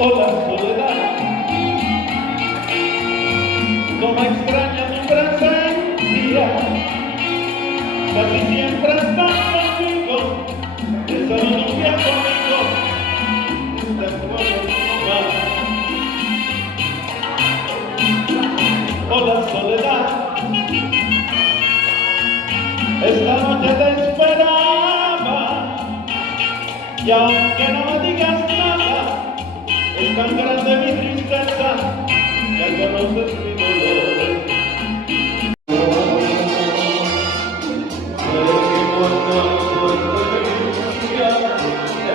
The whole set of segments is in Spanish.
Hola soledad, no me extraña tu presencia, casi siempre estás conmigo, esa niña conmigo, estás con tu mamá. Hola soledad, esta noche te esperaba, y aunque no me digas nada, es tan grande mi tristeza, ya conoces mi dolor.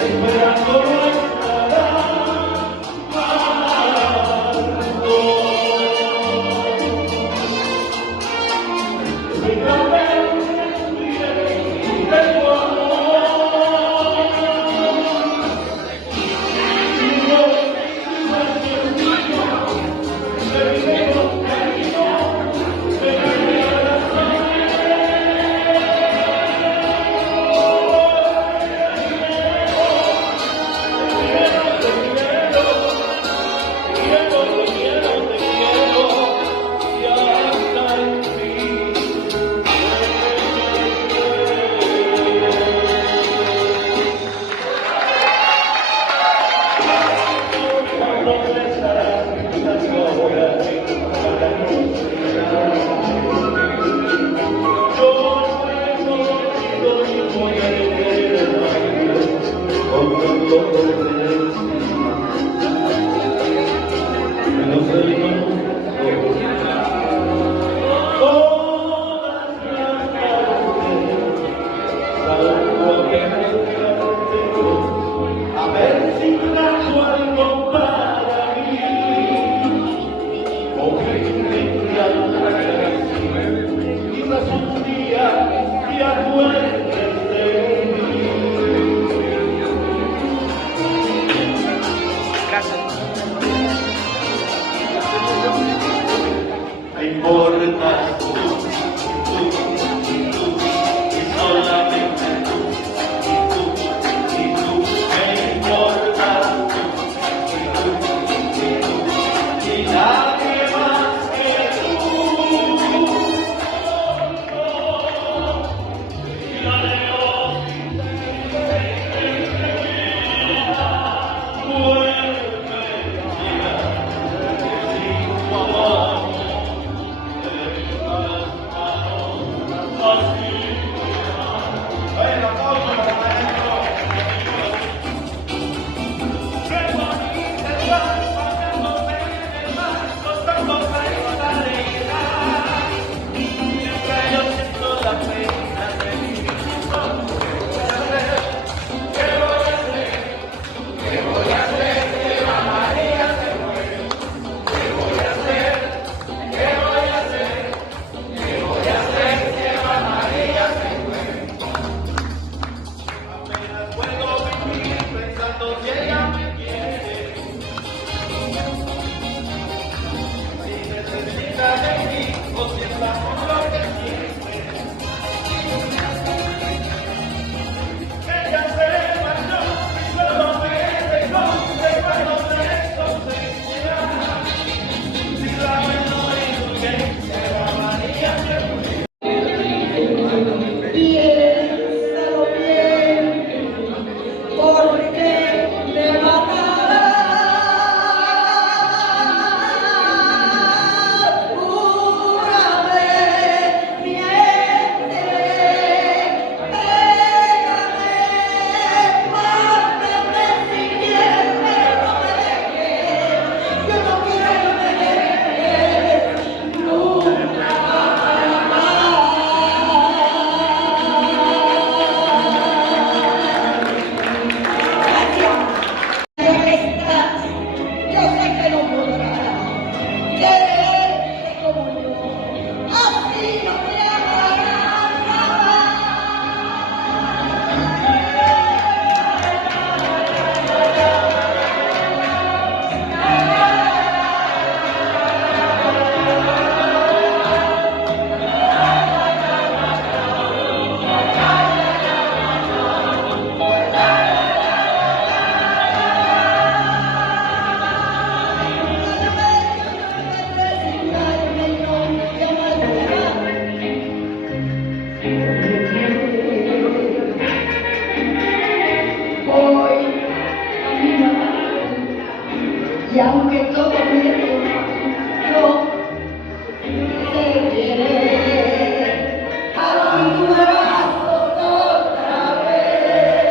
Esperando nuestra a ver si trajo algo para mí, o que quizás un día te acuerdes de mí. Me importas tú, y solamente tú, me importas tú, y nadie más que tú. Hoy y aunque todo miedo, yo te quiero a tu brazo otra vez.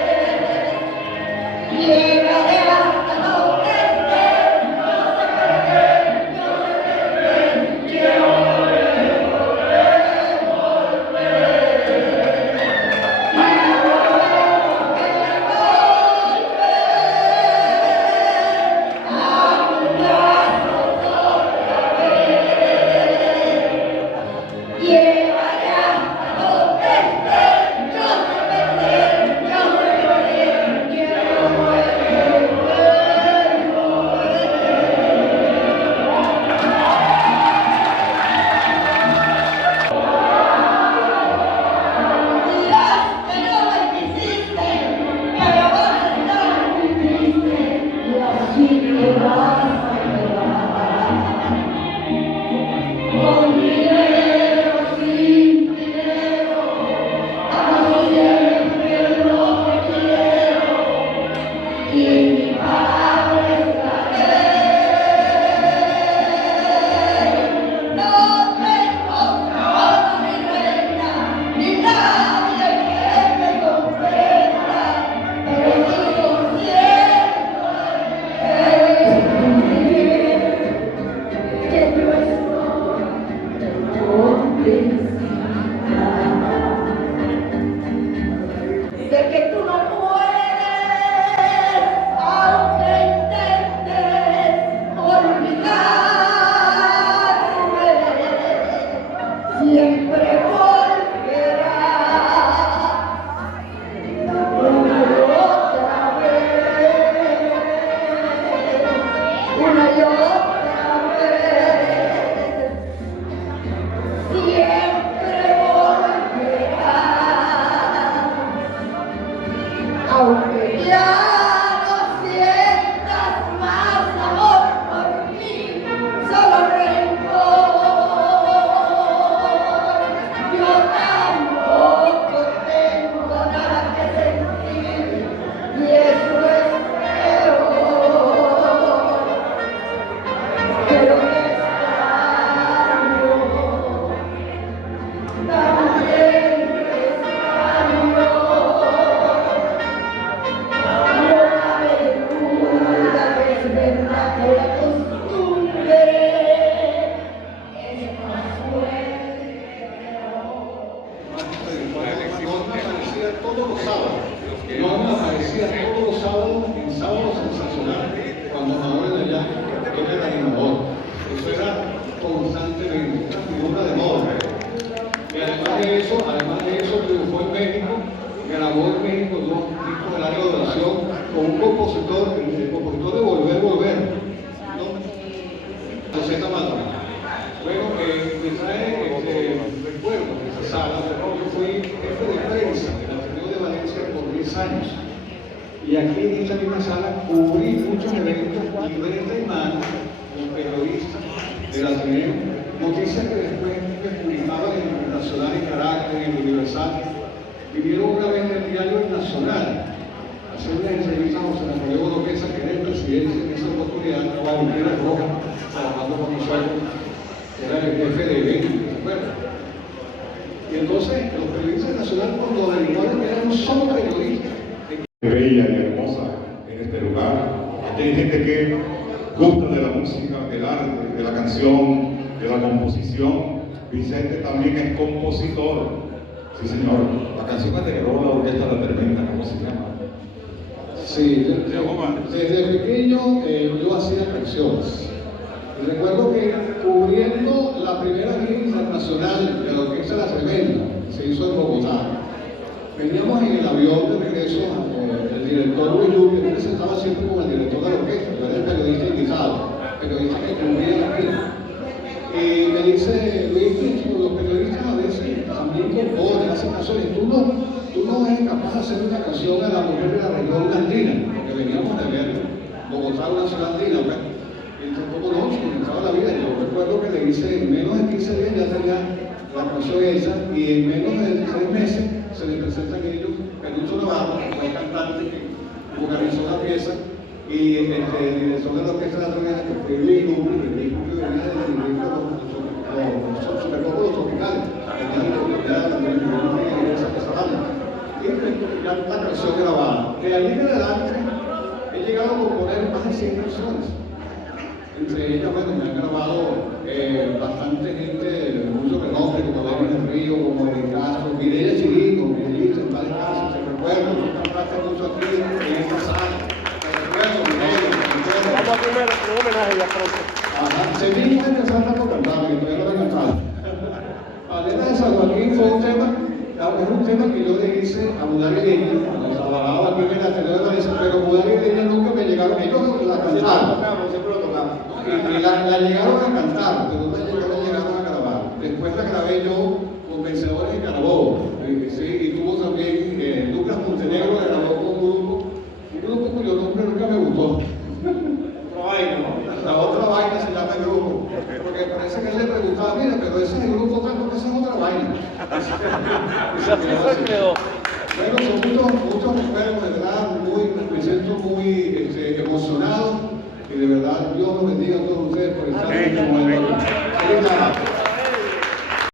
Llegaré hasta donde estés, no sé quiero de que tú no puedes, aunque intentes olvidarme, siempre volverás una y otra vez, una y otra vez, siempre volverás. Aunque ya no sientas más amor por mí, solo rencor, yo tampoco tengo nada que sentir, y eso es peor, pero te extraño, también te extraño. Todos los sábados. Joana aparecía todos los sábados en Sábado Sensacional cuando Manuel allá era el animador. Eso era constantemente una figura de moda. Y además de eso triunfó en México, grabó en México 2 discos de larga duración con un compositor, el compositor de Volver, ¿no? José Tamayo. Bueno, me trae recuerdos de esa sala, pero yo fui jefe de prensa en el Ateneo de Valencia por 10 años. Y aquí en esta misma sala cubrí muchos eventos, libreta en mano, con periodistas del Ateneo, noticias que después me publicaban en el Nacional, en Caracas, en el Universal. Vinieron una vez en el diario El Nacional a hacer una entrevista a José Napoleón Oropesa, que era el presidente en esa oportunidad, Guadalupe Roja, trabajando con nosotros. Era el jefe de eventos, ¿de acuerdo? Y entonces los periodistas nacionales cuando averiguaron que eran solo periodistas. Bella y hermosa en este lugar. Aquí hay gente que gusta de la música, del arte, de la canción, de la composición. Vicente también es compositor. Sí, señor. La canción que te grabó la orquesta La Tremenda, ¿cómo se llama? Sí, desde pequeño yo hacía canciones. Recuerdo que cubriendo la primera gira internacional de la Orquesta La Tremenda, que se hizo en Bogotá, veníamos en el avión de regreso, el director Luis Luque, que se estaba siempre con el director de la orquesta, yo era el periodista invitado, periodista que cubría la gira. Y me dice, Luis, los periodistas a veces también componen, hacen canciones, tú no eres capaz de hacer una canción a la mujer de la región andina, porque veníamos de ver Bogotá, una ciudad andina, pues. Entonces, como no, comenzaba la vida. Yo recuerdo que le hice en menos de 15 días ya tenía la canción esa, y en menos de 3 meses se le presentan ellos Pelucho Navarro, que fue el cantante que organizó la pieza, y el director de la orquesta de la Troyana, que fue Luis Lugo, que venía de dirigir los superglobos tropicales, y ya la canción grabada. De ahí en adelante he llegado a componer más de 100 canciones. Entre ellas, bueno, me han grabado bastante gente, mucho renombre, como Denis del Río, como el caso, Mireya Chirino, Mireyita, en paz descanse, te recuerdo, tú cantaste mucho aquí en esta sala. Te recuerdo, Mireya, Vamos a poner un homenaje ya pronto. ajá, seguimos empezando por cantar, que todavía no lo he cantado. Paleta de San Joaquín fue un tema, es un tema que yo le hice a Mudar y Leña, cuando trabajaba aquí en la Ateneo de Valencia, pero Mudar y Leña nunca me llegaron, ellos la cantaron. Siempre lo tocamos. Y la llegaron a cantar, pero no la llegaron a grabar. Después la grabé yo con Vencedores de Carabobo. Y tuvo también Lucas Montenegro, la grabó con un grupo cuyo nombre nunca me gustó. La otra vaina se llama el grupo. Porque parece que él le preguntaba, mira, pero ese es el grupo tanto que esa es otra vaina. Así quedó. Bueno, son muchos recuerdos, de verdad, me siento muy emocionado. Y de verdad, Dios los bendiga a todos ustedes por estar aquí como